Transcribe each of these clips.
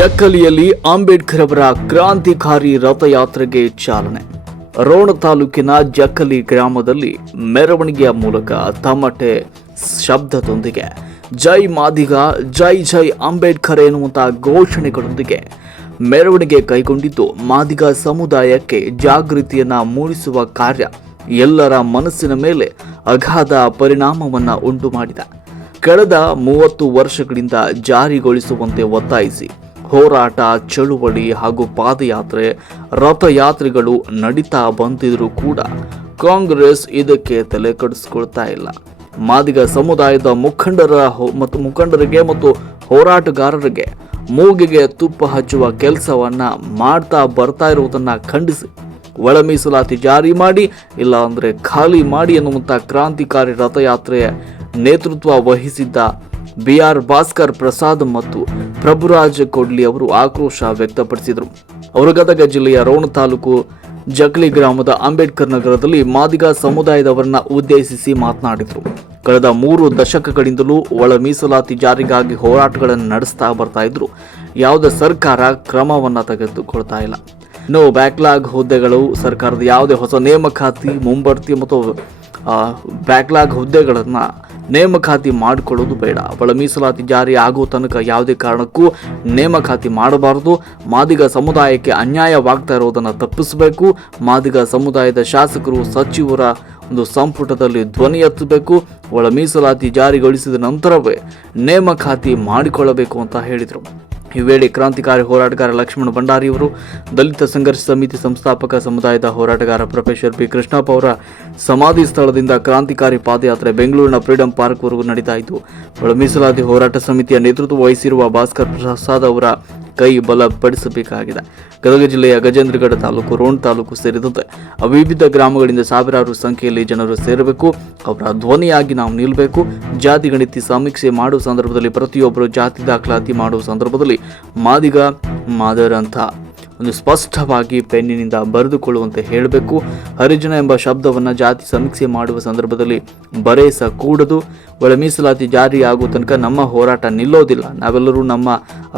ಜಕ್ಕಲಿಯಲ್ಲಿ ಅಂಬೇಡ್ಕರ್ ಅವರ ಕ್ರಾಂತಿಕಾರಿ ರಥಯಾತ್ರೆಗೆ ಚಾಲನೆ. ರೋಣ ತಾಲೂಕಿನ ಜಕ್ಕಲಿ ಗ್ರಾಮದಲ್ಲಿ ಮೆರವಣಿಗೆಯ ಮೂಲಕ ತಮಟೆ ಶಬ್ದದೊಂದಿಗೆ. ಜೈ ಮಾದಿಗ, ಜೈ ಜೈ ಅಂಬೇಡ್ಕರ್ ಎನ್ನುವಂತಹ ಘೋಷಣೆಗಳೊಂದಿಗೆ ಮೆರವಣಿಗೆ ಕೈಗೊಂಡಿದ್ದು ಮಾದಿಗ ಸಮುದಾಯಕ್ಕೆ ಜಾಗೃತಿಯನ್ನು ಮೂಡಿಸುವ ಕಾರ್ಯ ಎಲ್ಲರ ಮನಸ್ಸಿನ ಮೇಲೆ ಅಗಾಧ ಪರಿಣಾಮವನ್ನು ಉಂಟು ಮಾಡಿದ ಕಳೆದ ಮೂವತ್ತು ವರ್ಷಗಳಿಂದ ಜಾರಿಗೊಳಿಸುವಂತೆ ಒತ್ತಾಯಿಸಿ ಹೋರಾಟ, ಚಳುವಳಿ ಹಾಗೂ ಪಾದಯಾತ್ರೆ ರಥಯಾತ್ರೆಗಳು ನಡೀತಾ ಬಂದಿದ್ರೂ ಕೂಡ ಕಾಂಗ್ರೆಸ್ ಇದಕ್ಕೆ ತಲೆ ಕಡಿಸ್ಕೊಳ್ತಾ ಇಲ್ಲ. ಮಾದಿಗ ಸಮುದಾಯದ ಮುಖಂಡರ ಮತ್ತು ಮುಖಂಡರಿಗೆ ಮತ್ತು ಹೋರಾಟಗಾರರಿಗೆ ಮೂಗಿಗೆ ತುಪ್ಪ ಹಚ್ಚುವ ಕೆಲಸವನ್ನ ಮಾಡ್ತಾ ಬರ್ತಾ ಇರುವುದನ್ನು ಖಂಡಿಸಿ. ಒಳ ಮೀಸಲಾತಿ ಜಾರಿ ಮಾಡಿ ಇಲ್ಲ ಅಂದರೆ ಖಾಲಿ ಮಾಡಿ ಎನ್ನುವಂಥ ಕ್ರಾಂತಿಕಾರಿ ರಥಯಾತ್ರೆಯ ನೇತೃತ್ವ ವಹಿಸಿದ್ದ ಬಿ ಆರ್ ಭಾಸ್ಕರ್ ಪ್ರಸಾದ್ ಮತ್ತು ಪ್ರಭುರಾಜ್ ಕೊಡ್ಲಿ ಅವರು ಆಕ್ರೋಶ ವ್ಯಕ್ತಪಡಿಸಿದರು. ಅವರು ಗದಗ ಜಿಲ್ಲೆಯ ರೋಣ ತಾಲೂಕು ಜಗಲಿ ಗ್ರಾಮದ ಅಂಬೇಡ್ಕರ್ ನಗರದಲ್ಲಿ ಮಾದಿಗ ಸಮುದಾಯದವರನ್ನ ಉದ್ದೇಶಿಸಿ ಮಾತನಾಡಿದರು. ಕಳೆದ ಮೂರು ದಶಕಗಳಿಂದಲೂ ಒಳ ಮೀಸಲಾತಿ ಜಾರಿಗಾಗಿ ಹೋರಾಟಗಳನ್ನು ನಡೆಸ್ತಾ ಬರ್ತಾ ಇದ್ರು. ಯಾವುದೇ ಸರ್ಕಾರ ಕ್ರಮವನ್ನ ತೆಗೆದುಕೊಳ್ತಾ ಇಲ್ಲ. ಇನ್ನು ಬ್ಯಾಕ್ಲಾಗ್ ಹುದ್ದೆಗಳು, ಸರ್ಕಾರದ ಯಾವುದೇ ಹೊಸ ನೇಮಕಾತಿ, ಮುಂಬಡ್ತಿ ಮತ್ತು ಬ್ಯಾಕ್ಲಾಗ್ ಹುದ್ದೆಗಳನ್ನು ನೇಮಕಾತಿ ಮಾಡಿಕೊಳ್ಳೋದು ಬೇಡ. ಒಳ ಮೀಸಲಾತಿ ಜಾರಿ ಆಗೋ ತನಕ ಯಾವುದೇ ಕಾರಣಕ್ಕೂ ನೇಮಕಾತಿ ಮಾಡಬಾರದು. ಮಾದಿಗ ಸಮುದಾಯಕ್ಕೆ ಅನ್ಯಾಯವಾಗ್ತಾ ಇರೋದನ್ನು ತಪ್ಪಿಸಬೇಕು. ಮಾದಿಗ ಸಮುದಾಯದ ಶಾಸಕರು, ಸಚಿವರ ಒಂದು ಸಂಪುಟದಲ್ಲಿ ಧ್ವನಿ ಎತ್ತಬೇಕು. ಒಳ ಮೀಸಲಾತಿ ಜಾರಿಗೊಳಿಸಿದ ನಂತರವೇ ನೇಮಕಾತಿ ಮಾಡಿಕೊಳ್ಳಬೇಕು ಅಂತ ಹೇಳಿದರು. ಈ ವೇಳೆ ಕ್ರಾಂತಿಕಾರಿ ಹೋರಾಟಗಾರ ಲಕ್ಷ್ಮಣ ಭಂಡಾರಿಯವರು ದಲಿತ ಸಂಘರ್ಷ ಸಮಿತಿ ಸಂಸ್ಥಾಪಕ ಸಮುದಾಯದ ಹೋರಾಟಗಾರ ಪ್ರೊಫೆಸರ್ ಪಿ ಕೃಷ್ಣಪ್ಪ ಅವರ ಸಮಾಧಿ ಸ್ಥಳದಿಂದ ಕ್ರಾಂತಿಕಾರಿ ಪಾದಯಾತ್ರೆ ಬೆಂಗಳೂರಿನ ಫ್ರೀಡಂ ಪಾರ್ಕ್ವರೆಗೂ ನಡೀತಾ ಇತ್ತು. ಒಳ ಮೀಸಲಾತಿ ಹೋರಾಟ ಸಮಿತಿಯ ನೇತೃತ್ವ ವಹಿಸಿರುವ ಭಾಸ್ಕರ್ ಪ್ರಸಾದ್ ಅವರ ಕೈ ಬಲಪಡಿಸಬೇಕಾಗಿದೆ ಗದಗ ಜಿಲ್ಲೆಯ ಗಜೇಂದ್ರಗಡ ತಾಲೂಕು, ರೋಣ ತಾಲೂಕು ಸೇರಿದಂತೆ ವಿವಿಧ ಗ್ರಾಮಗಳಿಂದ ಸಾವಿರಾರು ಸಂಖ್ಯೆಯಲ್ಲಿ ಜನರು ಸೇರಬೇಕು. ಅವರ ಧ್ವನಿಯಾಗಿ ನಾವು ನಿಲ್ಲಬೇಕು ಜಾತಿ ಗಣಿತಿ ಸಮೀಕ್ಷೆ ಮಾಡುವ ಸಂದರ್ಭದಲ್ಲಿ ಪ್ರತಿಯೊಬ್ಬರು ಜಾತಿ ದಾಖಲಾತಿ ಮಾಡುವ ಸಂದರ್ಭದಲ್ಲಿ ಮಾದಿಗ, ಮಾದರ್ ಅಂತ ಒಂದು ಸ್ಪಷ್ಟವಾಗಿ ಪೆನ್ನಿನಿಂದ ಬರೆದುಕೊಳ್ಳುವಂತೆ ಹೇಳಬೇಕು. ಹರಿಜನ ಎಂಬ ಶಬ್ದವನ್ನು ಜಾತಿ ಸಮೀಕ್ಷೆ ಮಾಡುವ ಸಂದರ್ಭದಲ್ಲಿ ಬರೆಸಕೂಡದು ಒಳ ಮೀಸಲಾತಿ ಜಾರಿಯಾಗುವ ತನಕ ನಮ್ಮ ಹೋರಾಟ ನಿಲ್ಲೋದಿಲ್ಲ. ನಾವೆಲ್ಲರೂ ನಮ್ಮ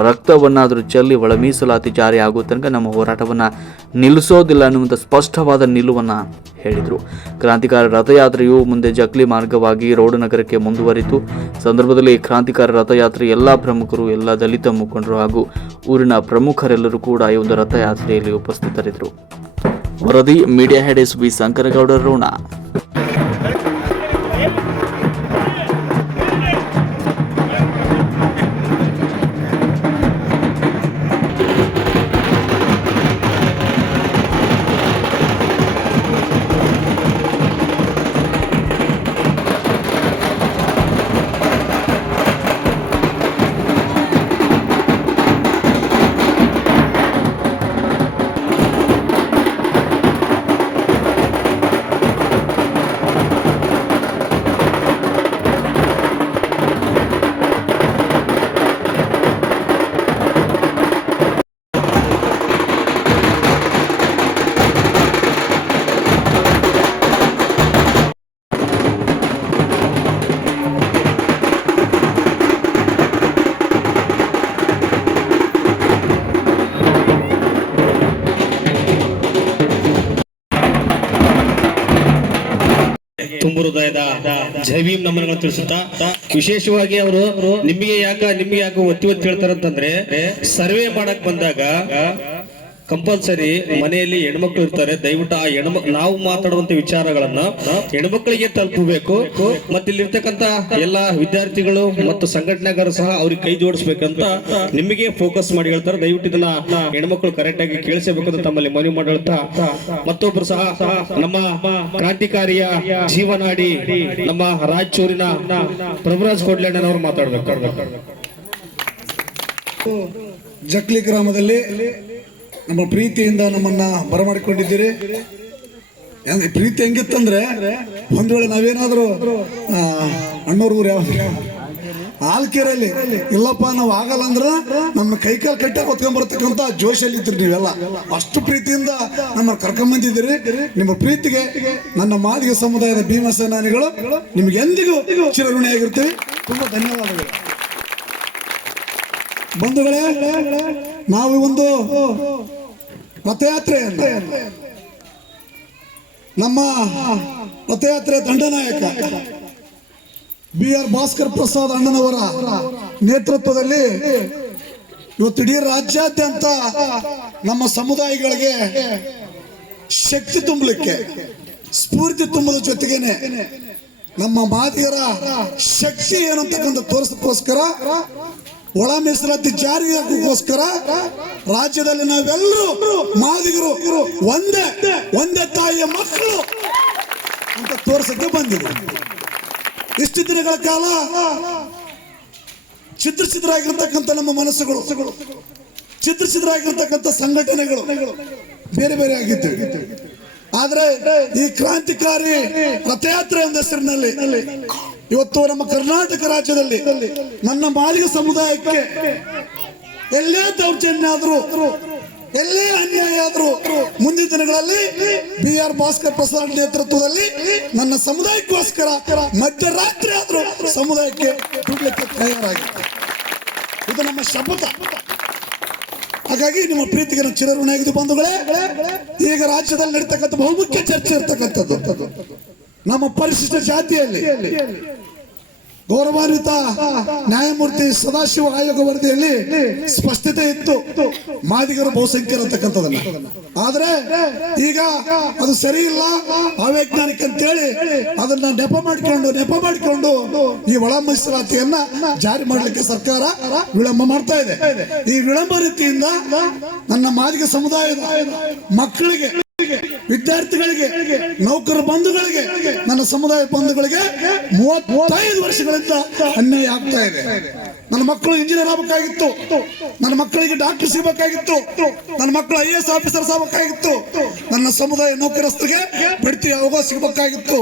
ರಕ್ತವನ್ನಾದರೂ ಚೆಲ್ಲಿ ಒಳ ಮೀಸಲಾತಿ ಜಾರಿ ಆಗುವ ತನಕ ನಮ್ಮ ಹೋರಾಟವನ್ನು ನಿಲ್ಲಿಸೋದಿಲ್ಲ ಅನ್ನುವಂಥ ಸ್ಪಷ್ಟವಾದ ನಿಲುವನ್ನು ಹೇಳಿದರು. ಕ್ರಾಂತಿಕಾರ ರಥಯಾತ್ರೆಯು ಮುಂದೆ ಜಕ್ಲಿ ಮಾರ್ಗವಾಗಿ ರೋಡ್ ನಗರಕ್ಕೆ ಮುಂದುವರಿತು. ಸಂದರ್ಭದಲ್ಲಿ ಕ್ರಾಂತಿಕಾರ ರಥಯಾತ್ರೆ ಎಲ್ಲ ಪ್ರಮುಖರು, ಎಲ್ಲ ದಲಿತ ಮುಖಂಡರು ಹಾಗೂ ಊರಿನ ಪ್ರಮುಖರೆಲ್ಲರೂ ಕೂಡ ಈ ಒಂದು ರಥಯಾತ್ರೆಯಲ್ಲಿ ಉಪಸ್ಥಿತರಿದ್ದರು. ವರದಿ media head S V. Shankargouda Ron. ಜೈವೀಂ ನಮನಗಳನ್ನು ತಿಳಿಸುತ್ತಾ, ವಿಶೇಷವಾಗಿ ಅವರು ನಿಮಗೆ ಯಾಕ, ನಿಮ್ಗೆ ಯಾಕ ಒತ್ತಿ ಒತ್ತಿ ಹೇಳ್ತಾರಂತಂದ್ರೆ, ಸರ್ವೆ ಮಾಡಕ್ ಬಂದಾಗ ಕಂಪಲ್ಸರಿ ಮನೆಯಲ್ಲಿ ಹೆಣ್ಮಕ್ಳು ಇರ್ತಾರೆ. ದಯವಿಟ್ಟು ಆ ಹೆಣ್ಮಕ್ ನಾವು ಮಾತಾಡುವಂತ ವಿಚಾರಗಳನ್ನ ಹೆಣ್ಮಕ್ಳಿಗೆ ತಲುಪಬೇಕು. ಮತ್ತೆ ಇಲ್ಲಿರ್ತಕ್ಕಂತ ಎಲ್ಲಾ ವಿದ್ಯಾರ್ಥಿಗಳು ಮತ್ತು ಸಂಘಟನೆಗಾರರು ಸಹ ಅವ್ರಿಗೆ ಕೈ ಜೋಡಿಸ್ಬೇಕಂತ ನಿಮಗೆ ಫೋಕಸ್ ಮಾಡಿ ಹೇಳ್ತಾರೆ. ದಯವಿಟ್ಟು ಇದನ್ನ ಹೆಣ್ಮಕ್ಳು ಕರೆಕ್ಟ್ ಆಗಿ ಕೇಳಿಸಬೇಕಂತ ತಮ್ಮಲ್ಲಿ ಮನವಿ ಮಾಡಿ ಹೇಳ್ತಾ, ಮತ್ತೊಬ್ರು ಸಹ ನಮ್ಮ ಕ್ರಾಂತಿಕಾರಿಯ ಜೀವನಾಡಿ ನಮ್ಮ ರಾಯಚೂರಿನ ಪ್ರಭುರಾಜ್ ಕೋಡ್ಲೆಣ್ಣನವರು ಮಾತಾಡ್ಬೇಕು. ಜಕ್ಲಿ ಗ್ರಾಮದಲ್ಲಿ ನಮ್ಮ ಪ್ರೀತಿಯಿಂದ ನಮ್ಮನ್ನ ಬರಮಾಡಿಕೊಂಡಿದ್ದೀರಿ. ಪ್ರೀತಿ ಹೆಂಗಿತ್ತಂದ್ರೆ, ಒಂದ್ ವೇಳೆ ನಾವೇನಾದರೂ ಅಣ್ಣವ್ರ ಊರು ಯಾವ ಆಲ್ಕೆರಲ್ಲಿ ಇಲ್ಲಪ್ಪ, ನಾವು ಆಗಲ್ಲ ಅಂದ್ರ ನಮ್ಮ ಕೈಕಾಲು ಕಟ್ಟಾಗ ಹೊತ್ಕೊಂಡ್ ಬರ್ತಕ್ಕಂತ ಜೋಶಲ್ಲಿ ಇದ್ರಿ ನೀವೆಲ್ಲ. ಅಷ್ಟು ಪ್ರೀತಿಯಿಂದ ನಮ್ಮ ಕರ್ಕೊಂಬಂದಿದ್ದೀರಿ ನಿಮ್ಮ ಪ್ರೀತಿಗೆ, ನನ್ನ ಮಾದಿಗೆ ಸಮುದಾಯದ ಭೀಮಸೇನಾನಿಗಳು ನಿಮ್ಗೆ ಎಂದಿಗೂ ಚಿರಋಣಿಯಾಗಿರ್ತೀವಿ. ತುಂಬಾ ಧನ್ಯವಾದಗಳು. ಬಂಧುಗಳೇ, ನಾವು ಒಂದು ರಥಯಾತ್ರೆ ನಮ್ಮ ರಥಯಾತ್ರೆ ದಂಡನಾಯಕ ಬಿ ಆರ್ ಭಾಸ್ಕರ್ ಪ್ರಸಾದ್ ಅಣ್ಣನವರ ನೇತೃತ್ವದಲ್ಲಿ ಇವತ್ತು ಇಡೀ ರಾಜ್ಯಾದ್ಯಂತ ನಮ್ಮ ಸಮುದಾಯಗಳಿಗೆ ಶಕ್ತಿ ತುಂಬಲಿಕ್ಕೆ, ಸ್ಫೂರ್ತಿ ತುಂಬದ ಜೊತೆಗೇನೆ ನಮ್ಮ ಮಾದಿಗರ ಶಕ್ತಿ ಏನಂತಕ್ಕಂಥ ತೋರಿಸೋಕ್ಕೋಸ್ಕರ ಒಳ ಮೀಸಲಾತಿ ಜಾರಿಗೆ ಹಾಕೋಕ್ಕೋಸ್ಕರ ರಾಜ್ಯದಲ್ಲಿ ನಾವೆಲ್ಲರೂ ಮಾದಿಗರು ಒಂದೇ ಒಂದೇ ತಾಯಿಯ ಮಕ್ಕಳು ಅಂತ ತೋರ್ಸಕ್ಕೆ ಬಂದಿದೆ ಇಷ್ಟು ದಿನಗಳ ಕಾಲ ಚಿತ್ರ ಚಿತ್ರಾಗಿರ್ತಕ್ಕಂಥ ನಮ್ಮ ಮನಸ್ಸುಗಳು ಚಿತ್ರಚಿದ್ರಾಗಿರ್ತಕ್ಕಂಥ ಸಂಘಟನೆಗಳು ಬೇರೆ ಬೇರೆ ಆಗಿದ್ದು ಆದ್ರೆ ಈ ಕ್ರಾಂತಿಕಾರಿ ರಥಯಾತ್ರೆ ಎಂದ ಹೆಸರಿನಲ್ಲಿ ಇವತ್ತು ನಮ್ಮ ಕರ್ನಾಟಕ ರಾಜ್ಯದಲ್ಲಿ ನನ್ನ ಮಾಲಿಕ ಸಮುದಾಯಕ್ಕೆ ಎಲ್ಲೇ ದೌರ್ಜನ್ಯ ಆದ್ರೂ, ಎಲ್ಲೇ ಅನ್ಯಾಯ ಆದ್ರೂ, ಮುಂದಿನ ದಿನಗಳಲ್ಲಿ ಬಿ ಆರ್ ಭಾಸ್ಕರ್ ಪ್ರಸಾದ್ ನೇತೃತ್ವದಲ್ಲಿ ನನ್ನ ಸಮುದಾಯಕ್ಕೋಸ್ಕರ ಮಧ್ಯರಾತ್ರಿ ಆದರೂ ಸಮುದಾಯಕ್ಕೆ ದುಡ್ಲಿಕ್ಕೆ ತಯಾರಾಗಿದೆ. ಇದು ನಮ್ಮ ಶಪಥ. ಹಾಗಾಗಿ ನಿಮ್ಮ ಪ್ರೀತಿಗೆ ನಾನು ಚಿರಋಣಿಯಾಗಿದೆ ಬಂಧುಗಳೇ, ಈಗ ರಾಜ್ಯದಲ್ಲಿ ನಡೀತಕ್ಕಂಥ ಬಹುಮುಖ್ಯ ಚರ್ಚೆ ಇರ್ತಕ್ಕಂಥದ್ದು. ನಮ್ಮ ಪರಿಶಿಷ್ಟ ಜಾತಿಯಲ್ಲಿ ಗೌರವಾನ್ವಿತ ನ್ಯಾಯಮೂರ್ತಿ ಸದಾಶಿವ ಆಯೋಗ ವರದಿಯಲ್ಲಿ ಸ್ಪಷ್ಟತೆ ಇತ್ತು. ಮಾದಿಗರು ಬಹುಸಂಖ್ಯರು ಆದ್ರೆ ಈಗ ಅದು ಸರಿ ಇಲ್ಲ, ಅವೈಜ್ಞಾನಿಕ ಅಂತೇಳಿ ಅದನ್ನ ನೆಪ ಮಾಡಿಕೊಂಡು ನೆಪ ಮಾಡಿಕೊಂಡು ಈ ಒಳ ಮೀಸಲಾತಿಯನ್ನ ಜಾರಿ ಮಾಡಲಿಕ್ಕೆ ಸರ್ಕಾರ ವಿಳಂಬ ಮಾಡ್ತಾ ಇದೆ. ಈ ವಿಳಂಬ ರೀತಿಯಿಂದ ನನ್ನ ಮಾದಿಗ ಸಮುದಾಯದ ಮಕ್ಕಳಿಗೆ ವಿದ್ಯಾರ್ಥಿಗಳಿಗೆ, ನೌಕರ ಬಂಧುಗಳಿಗೆ, ನನ್ನ ಸಮುದಾಯ ಬಂಧುಗಳಿಗೆ ಮೂವತ್ತೈದು ವರ್ಷಗಳಿಂದ ಅನ್ಯಾಯ ಆಗ್ತಾ ಇದೆ. ನನ್ನ ಮಕ್ಕಳು ಇಂಜಿನಿಯರ್ ಆಗಬೇಕಾಗಿತ್ತು. ನನ್ನ ಮಕ್ಕಳಿಗೆ ಡಾಕ್ಟರ್ ಸಿಗಬೇಕಾಗಿತ್ತು. ನನ್ನ ಮಕ್ಕಳು ಐ ಎಸ್ ಆಫೀಸರ್ಸ್ ಆಗಬೇಕಾಗಿತ್ತು. ನನ್ನ ಸಮುದಾಯ ನೌಕರಸ್ಥರಿಗೆ ಬಡ್ತಿ ಯಾವಾಗ ಸಿಗಬೇಕಾಗಿತ್ತು.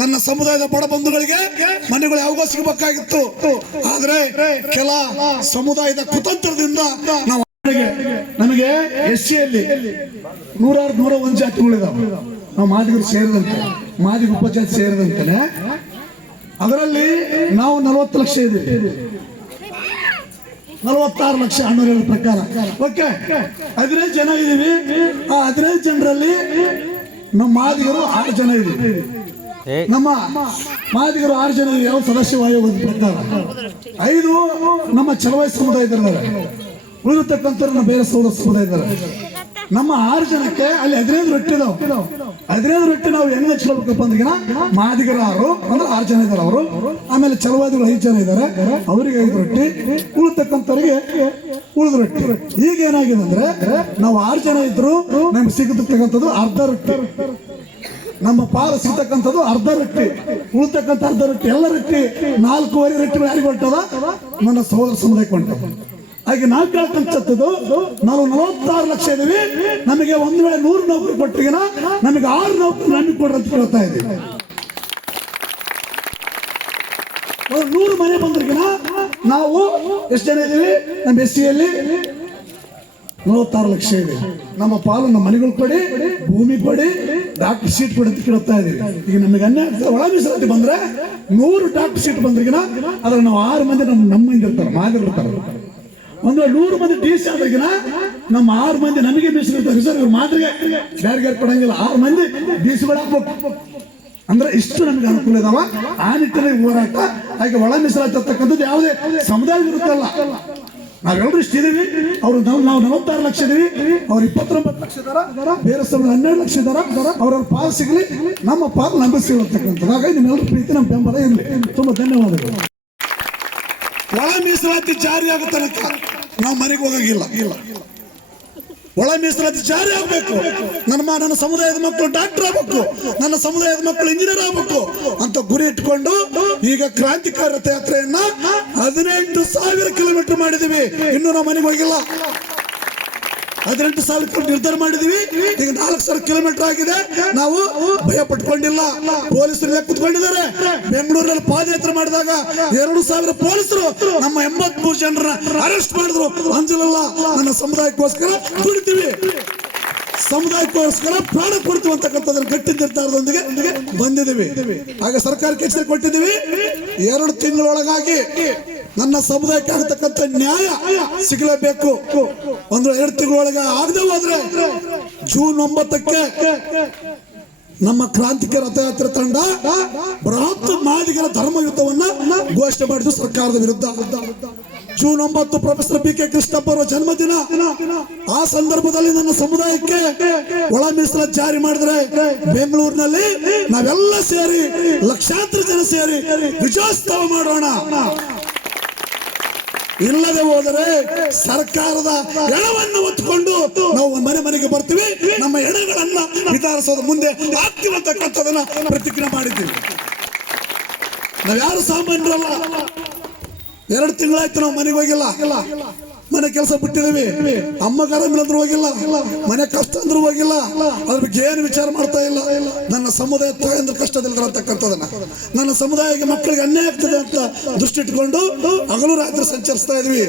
ನನ್ನ ಸಮುದಾಯದ ಬಡ ಬಂಧುಗಳಿಗೆ ಮನೆಗಳು ಯಾವಾಗ ಸಿಗಬೇಕಾಗಿತ್ತು. ಆದ್ರೆ ಕೆಲ ಸಮುದಾಯದ ಕುತಂತ್ರದಿಂದ ನಾವು ನಮಗೆ ಎಸ್ ಸಿ ಅಲ್ಲಿ ನೂರಾರು ನೂರ ಒಂದು ಜಾತಿಗಳಿದಾವೆ. ನಾವು ಮಾದಿಗರು ಸೇರಿದಂತೆ ಮಾದಿಗ ಉಪಜಾತಿ ಸೇರಿದಂತೆ ಅದರಲ್ಲಿ ನಾವು ನಲವತ್ತು ಲಕ್ಷ ಇದ್ದೀವಿ. ನಲವತ್ತಾರು ಲಕ್ಷ ಹಣ್ಣುಗಳ ಪ್ರಕಾರ. ಓಕೆ ಹದಿನೈದು ಜನ ಇದೀವಿ ಆ ಹದಿನೈದು ಜನರಲ್ಲಿ ನಮ್ಮ ಮಾದಿಗರು ಆರು ಜನ ಇದೀವಿ ನಮ್ಮ ಮಾದಿಗರು ಆರು ಜನ ಯಾವ ಸದಸ್ಯ ಆಯೋಗದ ಪ್ರಕಾರ. ಐದು ನಮ್ಮ ಚಲವಾಯಿ ಸಮುದಾಯದಲ್ಲಿದ್ದಾರೆ. ಉಳಿದಿರ್ತಕ್ಕಂಥ ಬೇರೆ ಸೌದ ಸಮುದಾಯ ಇದ್ದಾರೆ. ನಮ್ಮ ಆರು ಜನಕ್ಕೆ ಅಲ್ಲಿ ಹದಿನೈದು ರೊಟ್ಟಿ ಇದಾವೆ. ಹದಿನೈದು ರೊಟ್ಟಿ ನಾವು ಹೆಂಗ್ ಹಚ್ಕೊಳ್ಬೇಕಪ್ಪ ಅಂದ್ರೆ ಮಾದಿಗರ ಆರು, ಅಂದ್ರೆ ಆರು ಜನ ಇದ್ದಾರೆ ಅವರು. ಆಮೇಲೆ ಚಲವಾದಿಗಳು ಐದು ಜನ ಇದ್ದಾರೆ. ಅವರಿಗೆ ಐದು ರೊಟ್ಟಿ ಉಳಿತಕ್ಕಂಥವ್ರಿಗೆ ಉಳಿದ ರೊಟ್ಟಿ. ಈಗ ಏನಾಗಿದೆ ಅಂದ್ರೆ ನಾವು ಆರು ಜನ ಇದ್ರು ನಮ್ಗೆ ಸಿಗತಕ್ಕಂಥದ್ದು ಅರ್ಧ ರೊಟ್ಟಿ. ನಮ್ಮ ಪಾಲು ಸಿಗ್ತಕ್ಕಂಥದ್ದು ಅರ್ಧ ರೊಟ್ಟಿ. ಉಳಿತಕ್ಕಂಥ ಅರ್ಧ ರೊಟ್ಟಿ ಎಲ್ಲ ರೊಟ್ಟಿ ನಾಲ್ಕೂವರೆ ರೊಟ್ಟಿ ಯಾರಿಗೆ ಹೊಂಟದ ನನ್ನ ಸಹೋದರ ಸಮುದಾಯಕ್ಕೆ ಹೊಂಟದ ಹಾಗೆ ಲಕ್ಷ ಕೇಳ್ಕೊಂಥದ್ದು ನಾವು ನಲವತ್ತಾರು ಲಕ್ಷ ಇದೀವಿ ನಮಗೆ ಒಂದು ವೇಳೆ ನೂರು ನೌಕರಿ ಕೊಟ್ಟಿಗೆ ನಮಗೆ ಆರು ನೌಕರಿ ನಮಗೆ ಕೊಡ್ರಿ ಅಂತ ಕೇಳ್ತಾ ಇದ್ದೀವಿ. ನೂರು ಮನೆ ಬಂದ್ರಿಗಿನ? ನಾವು ಎಷ್ಟು ಜನ ಇದೀವಿ ನಮ್ಮ ಎಸ್ ಸಿಯಲ್ಲಿ ನಲವತ್ತಾರು ಲಕ್ಷ ಇದೆ. ನಮ್ಮ ಪಾಲು ನಮ್ಮ ಮನೆಗಳು ಕೊಡಿ, ಭೂಮಿ ಕೊಡಿ ಡಾಕ್ಟರ್ ಸೀಟ್ ಕೊಡಿ ಅಂತ ಕೇಳ್ತಾ ಇದೀವಿ ಈಗ ನಮಗೆ ಅನ್ಯಾಯ ಒಳ ಮೀಸಲಾತಿ ಬಂದ್ರೆ ನೂರು ಡಾಕ್ಟರ್ ಸೀಟ್ ಬಂದ್ರಿಗಿನ? ಅದ್ರ ನಾವು ಆರು ಮಂದಿ ನಮ್ಮ ನಮ್ಮಿಂದ ಮಂದಿ ಇರ್ತಾರೆ ಮಾದರಿ ಇರ್ತಾರೆ ಒಂದು ನೂರು ಮಂದಿ ಡಿ ಸಿ ಆದ್ರಿಗಿನ ನಮ್ಮ ಆರು ಮಂದಿ ನಮಗೆ ಮೀಸಲಿರ್ತಾರೆ ಸರ್ ಇವ್ರು ಬೇರೆ ಕೊಡಂಗಿಲ್ಲ ಆರು ಮಂದಿ ಡಿ ಸಿ ಅಂದ್ರೆ ಇಷ್ಟು ನಮ್ಗೆ ಅನುಕೂಲ ಇದಾವ. ಆ ನಿಟ್ಟಿನಲ್ಲಿ ಹೋರಾಟ, ಹಾಗೆ ಒಳ ಮೀಸಲಾತಿ ಅಂತಕ್ಕಂಥದ್ದು ಯಾವುದೇ ಸಮುದಾಯ ಇರುತ್ತಲ್ಲ ನಾವೆಲ್ಲರೂ ಇಷ್ಟಿದೀವಿ ಅವ್ರು ನಾವು ನಾವು ನಲವತ್ತಾರು ಲಕ್ಷ ಇದೀವಿ. ಅವ್ರು ಇಪ್ಪತ್ತೊಂಬತ್ತು ಲಕ್ಷ ಇದಾರ. ಬೇರೆ ಸಮಯ ಹನ್ನೆರಡು ಲಕ್ಷ ಇದಾರ. ಅವ್ರವ್ರ ಪಾಲ್ ಸಿಗಲಿ ನಮ್ಮ ಪಾಲ್ ನಮಗೆ ಸಿಗತಕ್ಕಂಥದ್ದು ಹಾಗಾಗಿ ನಿಮ್ಮೆಲ್ಲರ ಪ್ರೀತಿ, ನಮ್ಮ ಬೆಂಬಲ ಇರಲಿ. ತುಂಬಾ ಧನ್ಯವಾದಗಳು. ಒಳ ಮೀಸಲಾತಿ ಜಾರಿ ಆಗೋ ತನಕ ನಾವು ಮನೆಗೆ ಹೋಗಂಗಿಲ್ಲ. ಇಲ್ಲ ಒಳ ಮೀಸಲಾತಿ ಜಾರಿ ಆಗ್ಬೇಕು. ನನ್ನ ನನ್ನ ಸಮುದಾಯದ ಮಕ್ಕಳು ಡಾಕ್ಟರ್ ಆಗ್ಬೇಕು. ನನ್ನ ಸಮುದಾಯದ ಮಕ್ಕಳು ಇಂಜಿನಿಯರ್ ಆಗ್ಬೇಕು ಅಂತ ಗುರಿ ಇಟ್ಕೊಂಡು ಈಗ ಕ್ರಾಂತಿಕಾರಿ ರಥಯಾತ್ರೆಯನ್ನ ಹದಿನೆಂಟು ಸಾವಿರ ಕಿಲೋಮೀಟರ್ ಮಾಡಿದೀವಿ ಇನ್ನು ನಾವು ಮನೆಗೆ ಹೋಗಿಲ್ಲ. ಹದಿನೆಂಟು ಸಾವಿರ ನಿರ್ಧಾರ ಮಾಡಿದೀವಿ. ಈಗ ನಾಲ್ಕು ಸಾವಿರ ಕಿಲೋಮೀಟರ್ ಆಗಿದೆ. ನಾವು ಭಯ ಪಟ್ಕೊಂಡಿಲ್ಲ. ಪೊಲೀಸರು ಕುತ್ಕೊಂಡಿದ್ದಾರೆ. ಬೆಂಗಳೂರಿನಲ್ಲಿ ಪಾದಯಾತ್ರೆ ಮಾಡಿದಾಗ ಎರಡು ಸಾವಿರ ಪೊಲೀಸರು ನಮ್ಮ ಎಂಬತ್ಮೂರು ಜನರನ್ನ ಅರೆಸ್ಟ್ ಮಾಡಿದ್ರು. ಅಂಜಲಲ್ಲ, ನನ್ನ ಸಮುದಾಯಕ್ಕೋಸ್ಕರ ದುಡಿತೀವಿ. ಸಮುದಾಯಕ್ಕೋಸ್ಕರ ಪ್ರಾಣ ಕೊಡ್ತೀವಿ ಗಟ್ಟಿ ನಿರ್ಧಾರದೊಂದಿಗೆ ಬಂದಿದ್ದೀವಿ. ಹಾಗೆ ಸರ್ಕಾರಕ್ಕೆ ಎಚ್ಚರಿಕೆ ಕೊಟ್ಟಿದ್ದೀವಿ. ಎರಡು ತಿಂಗಳೊಳಗಾಗಿ ನನ್ನ ಸಮುದಾಯಕ್ಕೆ ಆಗತಕ್ಕಂಥ ನ್ಯಾಯ ಸಿಗಲೇಬೇಕು. ಒಂದು ಎರಡು ತಿಂಗಳೊಳಗೆ ಆಗದೆ ಹೋದ್ರೆ ಜೂನ್ ಒಂಬತ್ತಕ್ಕೆ ನಮ್ಮ ಕ್ರಾಂತಿಕ ರಥಯಾತ್ರೆ ತಂಡ ಬೃಹತ್ ಮಾದಿಗರ ಧರ್ಮ ಯುದ್ಧವನ್ನ ಘೋಷಣೆ ಮಾಡಿದ್ದು ಸರ್ಕಾರದ ವಿರುದ್ಧ. ಜೂನ್ ಒಂಬತ್ತು ಪ್ರೊಫೆಸರ್ ಬಿ ಕೆ ಕೃಷ್ಣಪ್ಪ ಅವರ ಜನ್ಮದಿನ. ಆ ಸಂದರ್ಭದಲ್ಲಿ ನನ್ನ ಸಮುದಾಯಕ್ಕೆ ಒಳ ಮೀಸಲ ಜಾರಿ ಮಾಡಿದ್ರೆ ಬೆಂಗಳೂರಿನಲ್ಲಿ ನಾವೆಲ್ಲ ಸೇರಿ ಲಕ್ಷಾಂತರ ಜನ ಸೇರಿ ವಿಜಯೋತ್ಸವ ಮಾಡೋಣ. ಇಲ್ಲದೆ ಹೋದರೆ ಸರ್ಕಾರದ ಎಣವನ್ನು ಒತ್ತುಕೊಂಡು ನಾವು ಮನೆ ಮನೆಗೆ ಬರ್ತೀವಿ. ನಮ್ಮ ಎಣಗಳನ್ನ ವಿಧಾನಸೌಧ ಮುಂದೆ ಅಂತಕ್ಕಂಥದನ್ನ ಪ್ರತಿಜ್ಞೆ ಮಾಡಿದ್ದೀವಿ. ನಾವ್ಯಾರು ಸಾಮಾನ್ಯರಲ್ಲ ಎರಡು ತಿಂಗಳಾಯ್ತು ನಾವು ಮನೆಗೆ ಹೋಗಿಲ್ಲ. ಮನೆ ಕೆಲಸ ಬಿಟ್ಟಿದೀವಿ ಅಮ್ಮ ಅಂದ್ರೂ ಹೋಗಿಲ್ಲ. ಮನೆ ಕಷ್ಟ ಅಂದ್ರೂ ಹೋಗಿಲ್ಲ. ಅದ್ರ ಬಗ್ಗೆ ಏನು ವಿಚಾರ ಮಾಡ್ತಾ ಇಲ್ಲ. ನನ್ನ ಸಮುದಾಯ ತಾಯಂದ್ರ ಕಷ್ಟದಲ್ಲಿದ್ದಾರೆ ನನ್ನ ಸಮುದಾಯಕ್ಕೆ ಮಕ್ಕಳಿಗೆ ಅನ್ಯಾಯ ಆಗ್ತದೆ ಅಂತ ದೃಷ್ಟಿ ಇಟ್ಕೊಂಡು ಹಗಲು ರಾತ್ರಿ ಸಂಚರಿಸ್ತಾ ಇದೀವಿ.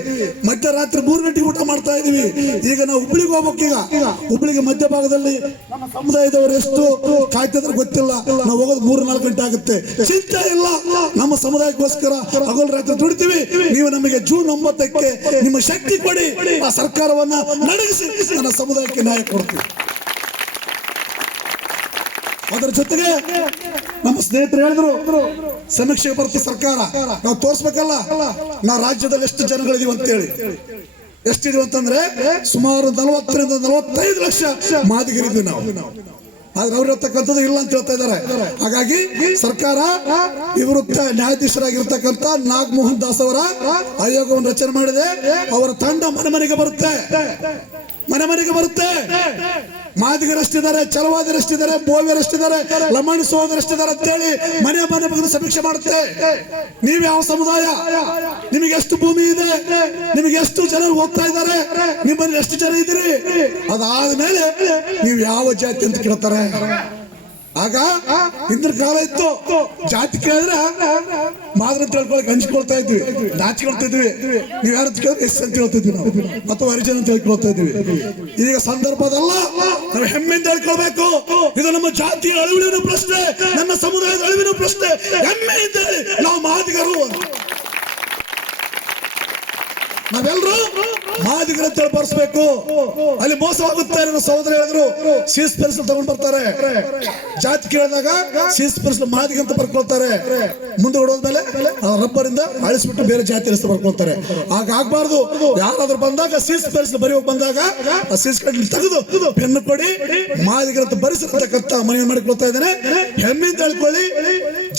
ಮಧ್ಯರಾತ್ರಿ ಮೂರು ಗಂಟೆಗೆ ಊಟ ಮಾಡ್ತಾ ಇದೀವಿ. ಈಗ ನಾವು ಹುಬ್ಳಿಗೆ ಹೋಗ್ಬೇಕೀಗ ಹುಬ್ಳಿಗೆ ಮಧ್ಯಭಾಗದಲ್ಲಿ ನಮ್ಮ ಸಮುದಾಯದವರು ಎಷ್ಟು ಕಾಯ್ತಿದ್ರೆ ಗೊತ್ತಿಲ್ಲ. ನಾವು ಹೋಗೋದು ಮೂರು ನಾಲ್ಕು ಗಂಟೆ ಆಗುತ್ತೆ. ಚಿಂತೆ ಇಲ್ಲ. ನಮ್ಮ ಸಮುದಾಯಕ್ಕೋಸ್ಕರ ಹಗಲು ರಾತ್ರಿ ದುಡಿತೀವಿ. ನೀವು ನಮಗೆ ಜೂನ್ ಒಂಬತ್ತಕ್ಕೆ ನಿಮ್ಮ ಶಕ್ತಿ ಕೊಡಿ ಆ ಸರ್ಕಾರವನ್ನ ನಡೆಸಿ ನನ್ನ ಸಮುದಾಯಕ್ಕೆ ನ್ಯಾಯ ಕೊಡ್ತೀವಿ. ಅದರ ಜೊತೆಗೆ ನಮ್ಮ ಸ್ನೇಹಿತರು ಹೇಳಿದ್ರು, ಸಮೀಕ್ಷೆ ಬರ್ತೀವಿ ಸರ್ಕಾರ, ನಾವು ತೋರಿಸ್ಬೇಕಲ್ಲ? ನಾ ರಾಜ್ಯದಲ್ಲಿ ಎಷ್ಟು ಜನಗಳಿದೀವಿ ಅಂತೇಳಿ. ಎಷ್ಟಿದೀವಿ ಅಂತಂದ್ರೆ ಸುಮಾರು ನಲವತ್ತರಿಂದ ನಲವತ್ತೈದು ಲಕ್ಷ ಮಾದಿಗರಿದ್ವಿ ನಾವು. ಆದ್ರೆ ಅವ್ರು ಇರ್ತಕ್ಕಂಥದ್ದು ಇಲ್ಲ ಅಂತ ಹೇಳ್ತಾ ಇದ್ದಾರೆ. ಹಾಗಾಗಿ ಸರ್ಕಾರ ನಿವೃತ್ತ ನ್ಯಾಯಾಧೀಶರಾಗಿರ್ತಕ್ಕಂಥ ನಾಗಮೋಹನ್ ದಾಸ್ ಅವರ ಆಯೋಗವನ್ನು ರಚನೆ ಮಾಡಿದೆ. ಅವರ ತಂಡ ಮನೆ ಮನೆಗೆ ಬರುತ್ತೆ. ಮನೆ ಮನೆಗೆ ಬರುತ್ತೆ. ಮಾದಿಗರಷ್ಟಿದ್ದಾರೆ ಚಲವಾದರಷ್ಟಿದ್ದಾರೆ ಬೋವಿಯರಷ್ಟಿದ್ದಾರೆ ಲಮಣಿ ಸೋದರಷ್ಟಿದ್ದಾರೆ ಅಂತೇಳಿ ಮನೆ ಮನೆ ಬಗ್ಗೆ ಸಮೀಕ್ಷೆ ಮಾಡುತ್ತೆ. ನೀವು ಯಾವ ಸಮುದಾಯ? ನಿಮಗೆ ಎಷ್ಟು ಭೂಮಿ ಇದೆ? ನಿಮಗೆ ಎಷ್ಟು ಜನ ಹೋಗ್ತಾ ಇದ್ದಾರೆ? ನಿಮ್ಮಲ್ಲಿ ಎಷ್ಟು ಜನ ಇದ್ದೀರಿ? ಅದಾದ್ಮೇಲೆ ನೀವು ಯಾವ ಜಾತಿ ಅಂತ ಕೇಳ್ತಾರೆ. ಆಗ ಹಿಂದಿನ ಕಾಲ ಇತ್ತು. ಜಾತಿ ಕೇಳಿದ್ರೆ ಮಾದ್ರ ತಿಳ್ಕೊಳಕ್ ಹಂಚ್ಕೊಳ್ತಾ ಇದ್ವಿ. ನಾಚಿಕೊಳ್ತಾ ಇದ್ವಿ. ನೀವ್ ಯಾರು ಕೇಳಿದ್ರೆ ಎಸ್ ಅಂತ ಹೇಳ್ತಿದ್ವಿ ನಾವು. ಅಥವಾ ಹರಿಜನ ಅಂತ ಇದ್ವಿ. ಈಗ ಸಂದರ್ಭದಲ್ಲ ನಾವು ಹೆಮ್ಮೆಯಿಂದ ಹೇಳ್ಕೊಳ್ಬೇಕು. ಇದು ನಮ್ಮ ಜಾತಿಯ ಅಳಿವಿನ ಪ್ರಶ್ನೆ, ನಮ್ಮ ಸಮುದಾಯದ ಅಳಿವಿನ ಪ್ರಶ್ನೆ. ಹೆಮ್ಮೆಯಿಂದ ನಾವು ಮಾದಿಗರು. ನಾವೆಲ್ಲರೂ ಮಾದಿಗರ ಬರ್ಸ್ಬೇಕು ಅಲ್ಲಿ ಮೋಸವಾಗುತ್ತೆ ನನ್ನ ಸಹೋದರ ಹೇಳಿದ್ರು. ಸೀಸ್ ಪೆನ್ಸಿಲ್ ತಗೊಂಡ್ ಬರ್ತಾರೆ. ಜಾತಿ ಕೇಳಿದಾಗ ಸೀಸ್ ಪೆನ್ಸಿಲ್ ಮಾದಿಗ ಅಂತ ಬರ್ಕೊಳ್ತಾರೆ. ಮುಂದೆ ಹೋದ್ಮೇಲೆ ರಬ್ಬರ್ ಇಂದ ಅಳಿಸ್ಬಿಟ್ಟು ಬೇರೆ ಜಾತಿ ರಸ್ತೆ ಬರ್ಕೊಳ್ತಾರೆ. ಆಗ ಆಗ್ಬಾರ್ದು. ಯಾರಾದ್ರೂ ಬಂದಾಗ ಸೀಸ್ ಪೆನ್ಸಿಲ್ ಬರೆಯೋಕ್ ಬಂದಾಗ ಆ ಸೀಸ್ ಕಡ್ಲಿ ತೆಗೆದು ಪೆನ್ನು ಕೊಡಿ, ಮಾದಿಗರ ಬರೆಸಿರ್ತಕ್ಕಂತ ಮನವಿ ಮಾಡಿಕೊಳ್ತಾ ಇದ್ದೇನೆ. ಹೆಮ್ಮೆಯಿಂದ ಹೇಳ್ಕೊಳ್ಳಿ.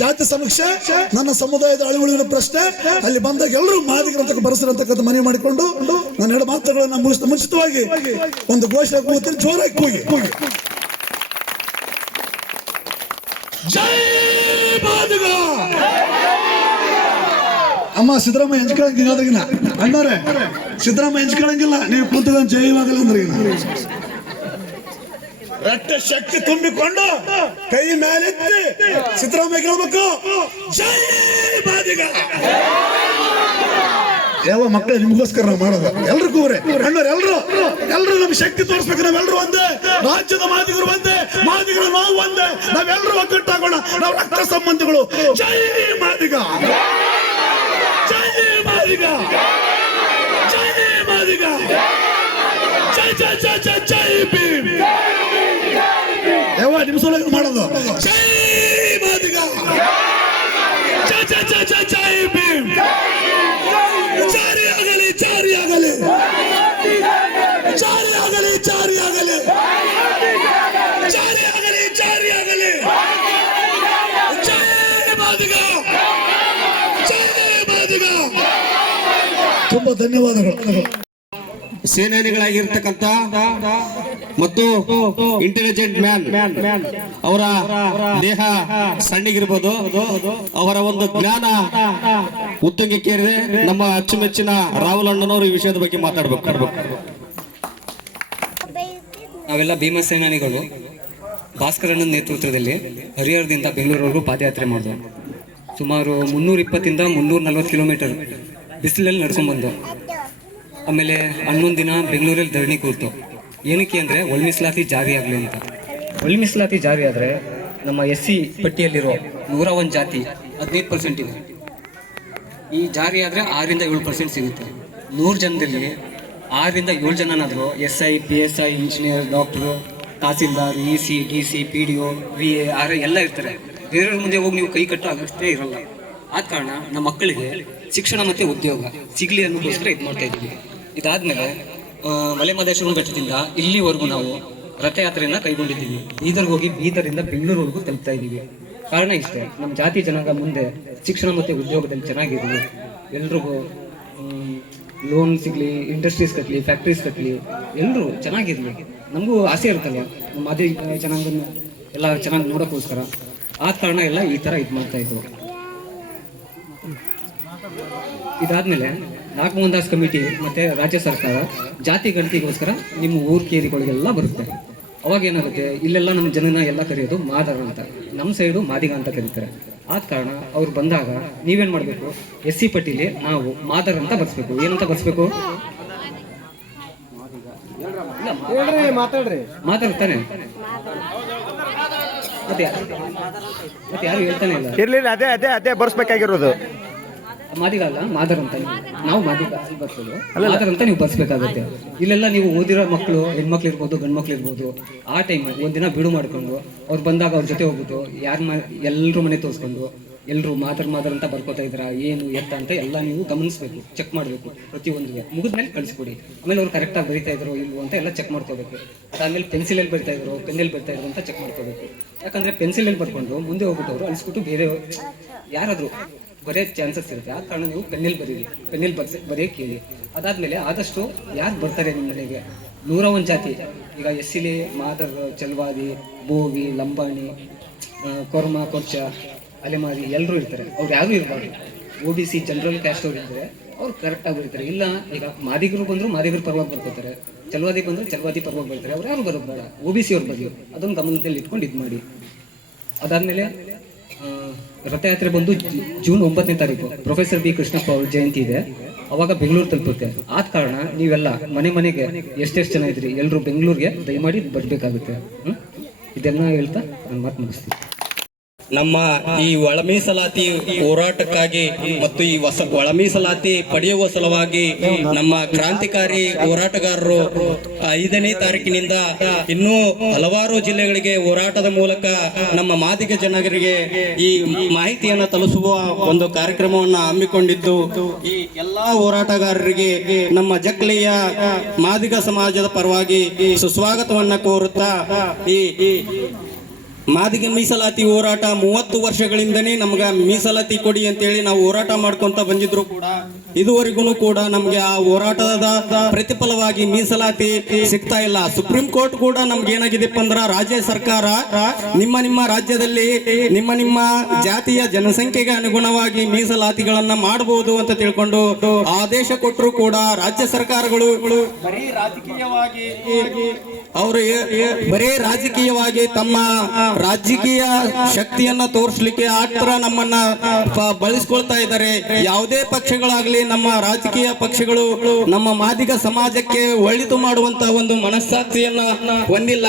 ಜಾತಿ ಸಮೀಕ್ಷೆ, ನನ್ನ ಸಮುದಾಯದ ಅಳಿವುಳಿನ ಪ್ರಶ್ನೆ. ಅಲ್ಲಿ ಬಂದಾಗ ಎಲ್ಲರೂ ಮಾದಿಗರ ಬರೆಸಿರ್ತಕ್ಕಂಥ ಬರೆಸಿರಂತಕ್ಕಂಥ ಮನವಿ ಮಾಡಿಕೊಂಡು ನನ್ನ ಎರಡು ಮಾತುಗಳನ್ನು ಮುಗಿಸ್ತಾ ಮುಂಚಿತವಾಗಿ ಒಂದು ಘೋಷ ಕೂತಿನ ಜೋರಾಗಿ ಕೂಗಿ. ಕೂಗಿ ಜೈ ಅಮ್ಮ, ಸಿದ್ದರಾಮಯ್ಯ ಹಂಚ್ಕೊಳಂಗಿಲ್ಲ ಅದ್ರಾಗಿನ ಅಣ್ಣವ್ರೆ ಸಿದ್ದರಾಮಯ್ಯ ಹಂಚ್ಕೊಳಂಗಿಲ್ಲ ನೀವು ಕುಂತ್ಕೊಂಡು ಜೈವಾಗಲ್ಲ ಅಂದ್ರೆ ಈಗ ರಟ್ಟ ಶಕ್ತಿ ತುಂಬಿಕೊಂಡು ಕೈ ಮೇಲೆತ್ತಿ ಸಿದ್ದರಾಮಯ್ಯ ಕೇಳ್ಬೇಕು. ಜೈ ಮಾದಿಗ! ಯಾವ ಮಕ್ಕಳು, ನಿಮಗೋಸ್ಕರ ನಾವು ಮಾಡೋದು. ಎಲ್ರಿಗೂ ಅಣ್ಣವ್ರು, ಎಲ್ರು? ಎಲ್ರು ನಮ್ಗೆ ಶಕ್ತಿ ತೋರಿಸ್ಬೇಕು ನಾವೆಲ್ಲರೂ ಒಂದೇ. ರಾಜ್ಯದ ಮಾದಿಗರು ಒಂದೇ, ಮಾದಿಗರು ನಾವು ಒಂದೇ. ನಾವೆಲ್ಲರೂ ಒಗ್ಗಟ್ಟಾಗೋಣ. ನಾವು ರಕ್ತ ಸಂಬಂಧಿಗಳು. ಜೈ ಮಾದಿಗ. ಜೈ ಮಾದಿಗ. ಜೈ ಮಾದಿಗ. ಜೈ ಜೈ ಜೈ ಜೈ ಜೈ ಭೀಮ್ ಯಾವ ನಿಮಿಷೊಳಗೆ ಮಾಡೋದು ಜೈ ಮಾದಿಗ ಜೈ ಜೈ ಜೈ ಜೈ ಜೈ ಭೀಮ್ ಜಾರಿ ಆಗಲಿ ಜಾರಿ ಆಗಲಿ ಜಾರಿ ಆಗಲಿ ಜಾರಿ ಆಗಲಿ ಜಾರಿ ಆಗಲಿ ಜಾರಿ ಆಗಲಿ ಜೈ ಮಾದಿಗ ಜೈ ಮಾದಿಗ ತುಂಬಾ ಧನ್ಯವಾದಗಳು. ಸೇನಾನಿಗಳಾಗಿರ್ತಕ್ಕಂಥ ಮತ್ತು ಇಂಟೆಲಿಜೆಂಟ್ ಮ್ಯಾನ್ ಅವರ ದೇಹ ಸಣ್ಣಗಿರ್ಬೋದು. ಅವರ ಒಂದು ಜ್ಞಾನ ಉತ್ತುಂಗಕ್ಕೇರಿದೆ. ನಮ್ಮ ಅಚ್ಚುಮೆಚ್ಚಿನ ರಾಹುಲ್ ಅಣ್ಣನವರು ಈ ವಿಷಯದ ಬಗ್ಗೆ ಮಾತಾಡ್ಬೇಕು. ನಾವೆಲ್ಲ ಭೀಮಸೇನಾನಿಗಳು ಭಾಸ್ಕರಣ್ಣನ ನೇತೃತ್ವದಲ್ಲಿ ಹರಿಹರದಿಂದ ಬೆಂಗಳೂರವರೆಗೂ ಪಾದಯಾತ್ರೆ ಮಾಡಿದ್ವು. ಸುಮಾರು ಮುನ್ನೂರ ಇಪ್ಪತ್ತಿಂದ ಮುನ್ನೂರ ನಲ್ವತ್ತು ಕಿಲೋಮೀಟರ್ ಬಿಸಿಲಲ್ಲಿ ನಡ್ಕೊಂಡ್ಬಂದು ಆಮೇಲೆ ಹನ್ನೊಂದು ದಿನ ಬೆಂಗಳೂರಲ್ಲಿ ಧರಣಿ ಕೂರ್ತು ಏನಕ್ಕೆ ಅಂದರೆ ಒಳ ಜಾರಿ ಆಗಲಿ ಅಂತ. ಒಳ ಜಾರಿ ಆದರೆ ನಮ್ಮ ಎಸ್ ಸಿ ಪಟ್ಟಿಯಲ್ಲಿರೋ ನೂರ ಒಂದು ಜಾತಿ ಹದಿನೈದು ಪರ್ಸೆಂಟ್ ಇದೆ. ಈ ಜಾರಿ ಆದರೆ ಆರರಿಂದ ಏಳು ಪರ್ಸೆಂಟ್ ಸಿಗುತ್ತೆ. ನೂರು ಜನದಲ್ಲಿ ಆರರಿಂದ ಏಳು ಜನನಾದರೂ S I P S I engineer, doctor, tahsildar, E C, D C, P D O, V A, R ಎಲ್ಲ ಇರ್ತಾರೆ. ಬೇರೆಯವ್ರ ಮುಂದೆ ಹೋಗಿ ನೀವು ಕೈ ಕಟ್ಟೋ ಅಗತ್ಯ ಇರಲ್ಲ. ಆದ ಕಾರಣ ನಮ್ಮ ಮಕ್ಕಳಿಗೆ ಶಿಕ್ಷಣ ಮತ್ತು ಉದ್ಯೋಗ ಸಿಗಲಿ ಅನ್ನೋಕ್ಕೋಸ್ಕರ ಇದು ಮಾಡ್ತಾ ಇದ್ದೀವಿ. ಇದಾದ್ಮೇಲೆ ಮಲೆ ಮಹದೇಶ್ವರ ಬೆಟ್ಟದಿಂದ ಇಲ್ಲಿವರೆಗೂ ನಾವು ರಥಯಾತ್ರೆಯನ್ನು ಕೈಗೊಂಡಿದ್ದೀವಿ. ಬೀದರ್ಗೆ ಹೋಗಿ ಬೀದರಿಂದ ಬೆಂಗಳೂರುವರೆಗೂ ತಲುಪ್ತಾ ಇದ್ದೀವಿ. ಕಾರಣ ಇಷ್ಟೇ ನಮ್ಮ ಜಾತಿ ಜನಾಂಗ ಮುಂದೆ ಶಿಕ್ಷಣ ಮತ್ತು ಉದ್ಯೋಗದಲ್ಲಿ ಚೆನ್ನಾಗಿರಲಿ, ಎಲ್ರಿಗೂ ಲೋನ್ ಸಿಗಲಿ ಇಂಡಸ್ಟ್ರೀಸ್ ಕಟ್ಟಲಿ ಫ್ಯಾಕ್ಟ್ರೀಸ್ ಕಟ್ಟಲಿ ಎಲ್ಲರೂ ಚೆನ್ನಾಗಿರಲಿ. ನಮಗೂ ಆಸೆ ಇರುತ್ತಲ್ಲ ನಮ್ಮ ಅದೇ ಜನಾಂಗನ ಎಲ್ಲ ಚೆನ್ನಾಗಿ ನೋಡೋಕ್ಕೋಸ್ಕರ. ಆ ಕಾರಣ ಎಲ್ಲ ಈ ಥರ ಇದು ಮಾಡ್ತಾ ಇದ್ವು. ಇದಾದ್ಮೇಲೆ ನಾಗಮೋಹನ್ ದಾಸ್ ಕಮಿಟಿ ಮತ್ತೆ ರಾಜ್ಯ ಸರ್ಕಾರ ಜಾತಿ ಗಣತಿಗೋಸ್ಕರ ನಿಮ್ಮ ಊರ್ ಕೇರಿಗಳಿಗೆಲ್ಲ ಬರುತ್ತೆ. ಅವಾಗ ಏನಾಗುತ್ತೆ? ಇಲ್ಲೆಲ್ಲ ನಮ್ಮ ಜನನ ಎಲ್ಲ ಕರೆಯೋದು ಮಾದರ ಅಂತ. ನಮ್ಮ ಸೈಡು ಮಾದಿಗ ಅಂತ ಕರೀತಾರೆ. ಆದ ಕಾರಣ ಅವ್ರು ಬಂದಾಗ ನೀವೇನ್ ಮಾಡಬೇಕು? ಎಸ್ ಸಿ ಪಟ್ಟಿಲಿ ನಾವು ಮಾದರ ಅಂತ ಬರ್ಸ್ಬೇಕು. ಏನಂತ ಬರ್ಸ್ಬೇಕು? ಮಾತಾಡ್ರಿ. ಮಾತಾಡ್ತಾನೆ ಮತ್ತೆ ಯಾರು ಹೇಳ್ತಾನೆ ಇಲ್ಲ? ಅದೇ ಅದೇ ಅದೇ ಬರ್ಸ್ಬೇಕಾಗಿರೋದು. ಮಾದಿಗ ಅಲ್ಲ ಮಾದರ್ ಅಂತ ನೀವು. ನಾವು ಮಾದಿಗ ಬರ್ಸೋದು ಮಾದರ್ ಅಂತ ನೀವು ಬರ್ಸ್ಬೇಕಾಗುತ್ತೆ. ಇಲ್ಲೆಲ್ಲ ನೀವು ಓದಿರೋ ಮಕ್ಕಳು ಹೆಣ್ಮಕ್ಳು ಇರ್ಬೋದು ಗಂಡು ಮಕ್ಳು ಇರ್ಬೋದು ಆ ಟೈಮ್ ಒಂದಿನ ಬಿಡು ಮಾಡ್ಕೊಂಡು ಅವ್ರು ಬಂದಾಗ ಅವ್ರ ಜೊತೆ ಹೋಗ್ಬಿಟ್ಟು ಯಾರ ಮ ಎಲ್ಲರೂ ಮನೆ ತೋರಿಸ್ಕೊಂಡು ಎಲ್ಲರೂ ಮಾದರ್ ಮಾದರ್ ಅಂತ ಬರ್ಕೋತಾ ಇದ್ರ ಏನು ಎತ್ತ ಅಂತ ಎಲ್ಲ ನೀವು ಗಮನಿಸ್ಬೇಕು ಚೆಕ್ ಮಾಡಬೇಕು ಪ್ರತಿಯೊಂದು ಮುಗಿದ್ಮೇಲೆ ಕಳಿಸ್ಕೊಡಿ. ಆಮೇಲೆ ಅವ್ರು ಕರೆಕ್ಟಾಗಿ ಬರಿತಾ ಇದ್ರು ಇಲ್ವೋ ಅಂತ ಎಲ್ಲ ಚೆಕ್ ಮಾಡ್ಕೋಬೇಕು. ಅದಾದ್ಮೇಲೆ ಪೆನ್ಸಿಲಲ್ಲಿ ಬರಿತಾ ಇದ್ರು ಪೆನ್ನಲ್ಲಿ ಬರಿತಾ ಇದ್ರು ಅಂತ ಚೆಕ್ ಮಾಡ್ಕೋಬೇಕು. ಯಾಕಂದ್ರೆ ಪೆನ್ಸಿಲಲ್ಲಿ ಬರ್ಕೊಂಡು ಮುಂದೆ ಹೋಗ್ಬಿಟ್ಟು ಅವರು ಅಳಿಸ್ಬಿಟ್ಟು ಬೇರೆ ಯಾರಾದರೂ ಬರೆಯೋ ಚಾನ್ಸಸ್ ಇರುತ್ತೆ. ಆ ಕಾರಣ ನೀವು ಪೆನ್ನಲ್ಲಿ ಬರೀರಿ. ಪೆನ್ನಲ್ಲಿ ಬರ್ಸಿ ಬರೆಯೋಕೆ ಕೇಳಿ. ಅದಾದಮೇಲೆ ಆದಷ್ಟು ಯಾರು ಬರ್ತಾರೆ ನಿಮ್ಮ ಮನೆಗೆ? ನೂರ ಒಂದು ಜಾತಿ. ಈಗ ಎಸ್ಸಿಲಿ, ಮಾದರ್, ಚಲ್ವಾದಿ, ಬೋವಿ, ಲಂಬಾಣಿ ಕೊರ್ಮ ಕೊಚ್ಚ ಅಲೆಮಾರಿ ಎಲ್ಲರೂ ಇರ್ತಾರೆ. ಅವ್ರು ಯಾರು ಇರಬಾರ್ದು. O B C general caste ಅವ್ರು ಇರ್ತಾರೆ. ಅವ್ರು ಕರೆಕ್ಟಾಗಿ ಬರ್ತಾರೆ. ಇಲ್ಲ, ಈಗ ಮಾದಿಗರು ಬಂದರೂ ಮಾದಿಗರು ಪರವಾಗಿ ಬರ್ಕೋತಾರೆ. ಚಲವಾದಿ ಬಂದರೆ ಚಲವಾದಿ ಪರವಾಗಿ ಬರ್ತಾರೆ. ಅವ್ರು ಯಾರು ಬರೋದು ಬೇಡ. ಒ ಬಿ ಸಿ ಅವ್ರು ಬಗ್ಗೆ ಅದೊಂದು ಗಮನದಲ್ಲಿ ಇಟ್ಕೊಂಡು ಇದು ಮಾಡಿ. ಅದಾದಮೇಲೆ ರಥಯಾತ್ರೆ ಬಂದು ಜೂನ್ ಒಂಬತ್ತನೇ ತಾರೀಕು. Professor B. ಕೃಷ್ಣಪ್ಪ ಅವ್ರ ಜಯಂತಿ ಇದೆ. ಅವಾಗ ಬೆಂಗಳೂರು ತಲುಪುತ್ತೆ. ಆದ ಕಾರಣ ನೀವೆಲ್ಲ ಮನೆ ಮನೆಗೆ ಎಷ್ಟೆಷ್ಟು ಜನ ಇದ್ರಿ? ಎಲ್ಲರೂ ಬೆಂಗಳೂರಿಗೆ ದಯಮಾಡಿ ಬರಬೇಕಾಗುತ್ತೆ. ಇದೆಲ್ಲ ಹೇಳ್ತಾ ನಾನು ಮಾತು ಮುಗಿಸ್ತೀನಿ. ನಮ್ಮ ಈ ಒಳ ಮೀಸಲಾತಿ ಹೋರಾಟಕ್ಕಾಗಿ ಮತ್ತು ಈ ಹೊಸ ಒಳ ಮೀಸಲಾತಿ ಪಡೆಯುವ ಸಲುವಾಗಿ ನಮ್ಮ ಕ್ರಾಂತಿಕಾರಿ ಹೋರಾಟಗಾರರು ಐದನೇ ತಾರೀಕಿನಿಂದ ಇನ್ನೂ ಹಲವಾರು ಜಿಲ್ಲೆಗಳಿಗೆ ಹೋರಾಟದ ಮೂಲಕ ನಮ್ಮ ಮಾದಿಗ ಜನರಿಗೆ ಈ ಮಾಹಿತಿಯನ್ನು ತಲುಪಿಸುವ ಒಂದು ಕಾರ್ಯಕ್ರಮವನ್ನು ಹಮ್ಮಿಕೊಂಡಿದ್ದು, ಈ ಎಲ್ಲಾ ಹೋರಾಟಗಾರರಿಗೆ ನಮ್ಮ ಜಕ್ಲಿಯ ಮಾದಿಗ ಸಮಾಜದ ಪರವಾಗಿ ಸುಸ್ವಾಗತವನ್ನ ಕೋರುತ್ತಾ ಈ ಈ ಮಾದಿಗೆ ಮೀಸಲಾತಿ ಹೋರಾಟ ಮೂವತ್ತು ವರ್ಷಗಳಿಂದನೇ ನಮ್ಗೆ ಮೀಸಲಾತಿ ಕೊಡಿ ಅಂತೇಳಿ ನಾವು ಹೋರಾಟ ಮಾಡ್ಕೊಂತ ಬಂದಿದ್ರು ಕೂಡ ಇದುವರೆಗೂ ಕೂಡ ನಮ್ಗೆ ಆ ಹೋರಾಟದ ಪ್ರತಿಫಲವಾಗಿ ಮೀಸಲಾತಿ ಸಿಗ್ತಾ ಇಲ್ಲ. ಸುಪ್ರೀಂ ಕೋರ್ಟ್ ಕೂಡ ನಮ್ಗೆ ಏನಾಗಿದೆಪ್ಪ ಅಂದ್ರ ರಾಜ್ಯ ಸರ್ಕಾರ ನಿಮ್ಮ ನಿಮ್ಮ ರಾಜ್ಯದಲ್ಲಿ ನಿಮ್ಮ ನಿಮ್ಮ ಜಾತಿಯ ಜನಸಂಖ್ಯೆಗೆ ಅನುಗುಣವಾಗಿ ಮೀಸಲಾತಿಗಳನ್ನ ಮಾಡಬಹುದು ಅಂತ ತಿಳ್ಕೊಂಡು ಆದೇಶ ಕೊಟ್ಟರು ಕೂಡ ರಾಜ್ಯ ಸರ್ಕಾರಗಳು ಬರೀ ರಾಜಕೀಯವಾಗಿ ಅವರು ಬರೇ ರಾಜಕೀಯವಾಗಿ ತಮ್ಮ ರಾಜಕೀಯ ಶಕ್ತಿಯನ್ನ ತೋರಿಸ್ಲಿಕ್ಕೆ ಆತರ ತರ ನಮ್ಮನ್ನ ಬಳಸ್ಕೊಳ್ತಾ ಇದ್ದಾರೆ. ಯಾವುದೇ ಪಕ್ಷಗಳಾಗ್ಲಿ ನಮ್ಮ ರಾಜಕೀಯ ಪಕ್ಷಗಳು ನಮ್ಮ ಮಾದಿಗ ಸಮಾಜಕ್ಕೆ ಒಳಿತು ಮಾಡುವಂತ ಒಂದು ಮನಸ್ಸಾಕ್ಷಿಯನ್ನ ಹೊಂದಿಲ್ಲ.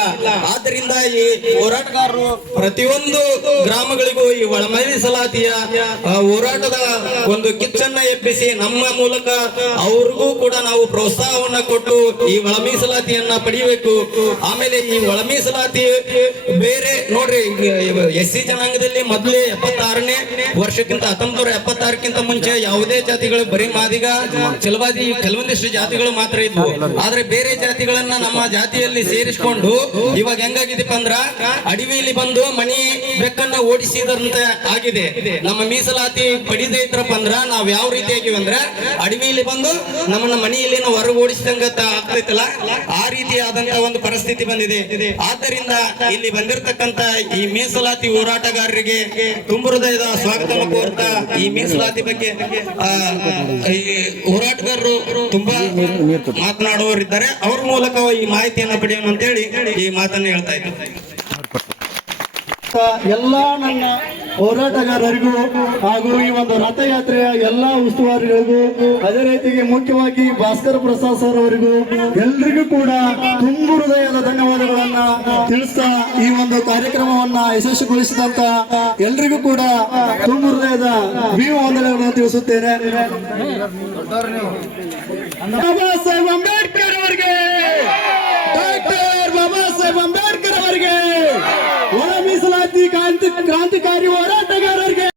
ಆದ್ದರಿಂದ ಈ ಹೋರಾಟಗಾರರು ಪ್ರತಿಯೊಂದು ಗ್ರಾಮಗಳಿಗೂ ಈ ಒಳಮೈ ಸಲಾತಿಯ ಹೋರಾಟದ ಒಂದು ಕಿಚ್ಚನ್ನ ಎಬ್ಬಿಸಿ ನಮ್ಮ ಮೂಲಕ ಅವ್ರಿಗೂ ಕೂಡ ನಾವು ಪ್ರೋತ್ಸಾಹವನ್ನ ಕೊಟ್ಟು ಈ ಒಳ ಮೀಸಲಾತಿಯನ್ನ ಪಡೆಯಬೇಕು ಆಮೇಲೆ ಈ ಒಳ ಮೀಸಲಾತಿ ಬೇರೆ, ನೋಡ್ರಿ ಎಸ್ ಸಿ ಜನಾಂಗದಲ್ಲಿ ಮೊದಲೇ ಎಪ್ಪತ್ತಾರನೇ ವರ್ಷಕ್ಕಿಂತ ಹತ್ತೊಂಬತ್ತು ನೂರ ಎಪ್ಪತ್ತಾರಕ್ಕಿಂತ ಮುಂಚೆ ಯಾವುದೇ ಜಾತಿಗಳು, ಬರೀ ಮಾದಿಗ ಚಲವಾದಿ ಕೆಲವೊಂದಿಷ್ಟು ಜಾತಿಗಳು ಮಾತ್ರ ಇದ್ವು. ಆದ್ರೆ ಬೇರೆ ಜಾತಿಗಳನ್ನ ನಮ್ಮ ಜಾತಿಯಲ್ಲಿ ಸೇರಿಸಿಕೊಂಡು ಇವಾಗ ಹೆಂಗಾಗಿದೆಪ್ಪ ಅಂದ್ರ ಅಡವಿಯಲ್ಲಿ ಬಂದು ಮನಿ ಬೆಕ್ಕನ್ನ ಓಡಿಸಿದಂತೆ ಆಗಿದೆ. ನಮ್ಮ ಮೀಸಲಾತಿ ಪಡಿದೇ ಇದ್ರಪ್ಪ ಅಂದ್ರ ನಾವ್ ಯಾವ ರೀತಿ ಆಗಿವಿ ಅಂದ್ರೆ ಅಡವಿಯಲ್ಲಿ ಬಂದು ನಮ್ಮನ್ನ ಮನೆಯಲ್ಲಿ ನಾವು ಹೊರಗೆ ಓಡಿಸಿದಂಗ ಆಗ್ತೈತಲ್ಲ? ಆ ರೀತಿಯಾದಂತ ಒಂದು ಪರಿಸ್ಥಿತಿ ಬಂದಿದೆ. ಆದ್ದರಿಂದ ಇಲ್ಲಿ ಬಂದಿರತಕ್ಕಂತ ಈ ಮೀಸಲಾತಿ ಹೋರಾಟಗಾರರಿಗೆ ತುಂಬು ಹೃದಯದ ಸ್ವಾಗತ ಕೋರ್ತಾ ಈ ಮೀಸಲಾತಿ ಬಗ್ಗೆ ಈ ಹೋರಾಟಗಾರರು ತುಂಬಾ ಮಾತನಾಡುವವರಿದ್ದಾರೆ. ಅವ್ರ ಮೂಲಕ ಈ ಮಾಹಿತಿಯನ್ನ ಪಡೆಯೋಣ ಅಂತೇಳಿ ಈ ಮಾತನ್ನ ಹೇಳ್ತಾ ಇದ್ದಾರೆ ಎಲ್ಲ ನನ್ನ ಹೋರಾಟಗಾರರಿಗೂ ಹಾಗೂ ಈ ಒಂದು ರಥಯಾತ್ರೆಯ ಎಲ್ಲಾ ಉಸ್ತುವಾರಿಗಳಿಗೂ, ಅದೇ ರೀತಿಗೆ ಮುಖ್ಯವಾಗಿ ಭಾಸ್ಕರ್ ಪ್ರಸಾದ್ ಸರ್ ಅವರಿಗೂ ಎಲ್ರಿಗೂ ಕೂಡ ತುಂಬು ಹೃದಯದ ಧನ್ಯವಾದಗಳನ್ನ ತಿಳಿಸ್ತಾ ಈ ಒಂದು ಕಾರ್ಯಕ್ರಮವನ್ನ ಯಶಸ್ವಿಗೊಳಿಸಿದಂತ ಎಲ್ರಿಗೂ ಕೂಡ ತುಂಬು ಹೃದಯದ ಭೀಮ ವಂದನೆಗಳನ್ನು ತಿಳಿಸುತ್ತೇನೆ. ಬಾಬಾ ಸಾಹೇಬ್ ಅಂಬೇಡ್ಕರ್ ಅವರಿಗೆ, ಡಾಕ್ಟರ್ ಬಾಬಾ ಸಾಹೇಬ್ ಅಂಬೇಡ್ಕರ್ ಅವರಿಗೆ. ಕ್ರಾಂತಿ ಕ್ರಾಂತಿಕಾರಿ ಹೋರಾಟಗಾರರಿಗೆ